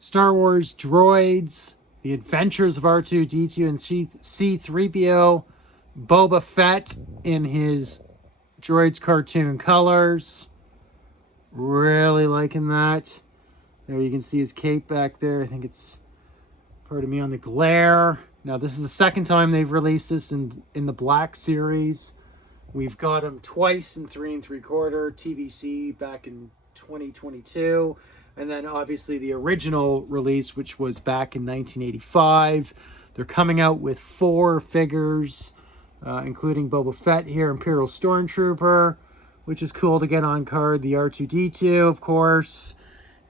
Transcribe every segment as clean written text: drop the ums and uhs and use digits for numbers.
Star Wars Droids, The Adventures of R2-D2 and C-3PO, Boba Fett in his Droids cartoon colors. Really liking that. There you can see his cape back there. I think it's, pardon me on the glare. Now this is the second time they've released this in the Black Series. We've got them twice in 3 3/4 TVC back in 2022. And then obviously the original release, which was back in 1985. They're coming out with 4 figures, including Boba Fett here, Imperial Stormtrooper, which is cool to get on card. The R2-D2, of course.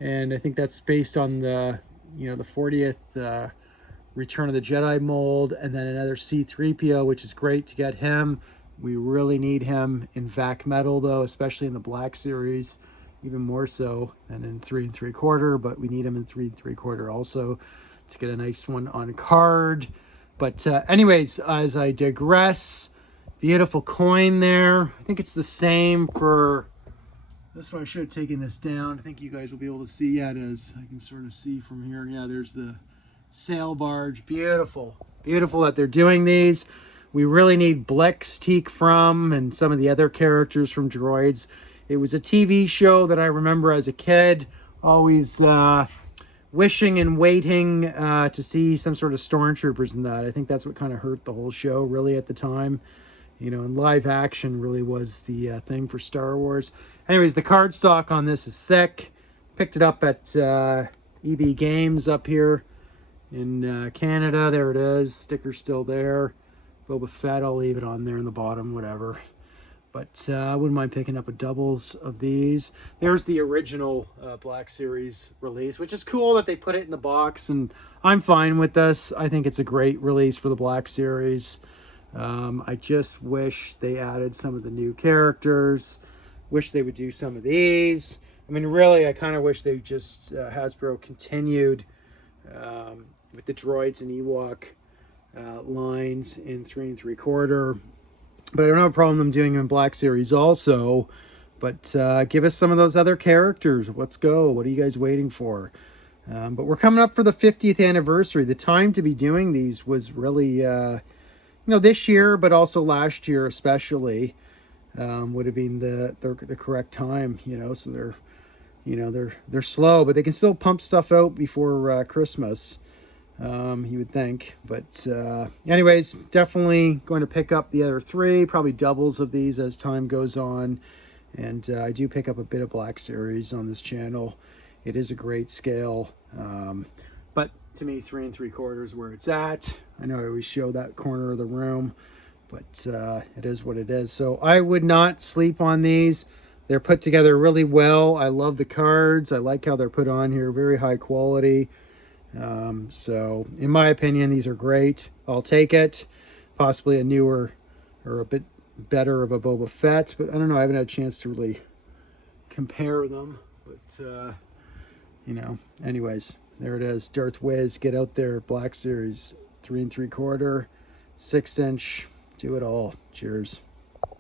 And I think that's based on the, the 40th Return of the Jedi mold. And then another C-3PO, which is great to get him. We really need him in VAC metal, though, especially in the Black Series. Even more so than in 3 3/4, but we need him in 3 3/4 also to get a nice one on card. But anyways, as I digress, beautiful coin there. I think it's the same for this one. I should have taken this down. I think you guys will be able to see it, as I can sort of see from here. Yeah, there's the sail barge. Beautiful. Beautiful that they're doing these. We really need Blix, Teak from, and some of the other characters from Droids. It was a TV show that I remember as a kid, always wishing and waiting to see some sort of stormtroopers in that. I think that's what kind of hurt the whole show, really, at the time. And live action really was the thing for Star Wars. Anyways, the cardstock on this is thick. Picked it up at EB Games up here in Canada. There it is. Sticker's still there. Boba Fett, I'll leave it on there in the bottom, whatever. But I wouldn't mind picking up a doubles of these. There's the original Black Series release, which is cool that they put it in the box, and I'm fine with this. I think it's a great release for the Black Series. I just wish they added some of the new characters. Wish they would do some of these. I mean, really, I kind of wish they just, Hasbro continued with the Droids and Ewok lines in 3 3/4. But I don't have a problem them doing them in Black Series also. But give us some of those other characters. Let's go. What are you guys waiting for? But we're coming up for the 50th anniversary. The time to be doing these was really, this year, but also last year especially, would have been the correct time. So they're slow, but they can still pump stuff out before Christmas. You would think, but anyways, definitely going to pick up the other 3, probably doubles of these as time goes on. And I do pick up a bit of Black Series on this channel. It is a great scale, but to me 3 3/4 is where it's at. I know I always show that corner of the room, but it is what it is. So I would not sleep on these. They're put together really well. I love the cards. I like how they're put on here, very high quality. So in my opinion, these are great. I'll take it. Possibly a newer or a bit better of a Boba Fett, but I don't know. I haven't had a chance to really compare them, but anyways, there it is. Darth Wiz, get out there. Black Series 3 3/4, 6-inch, do it all. Cheers.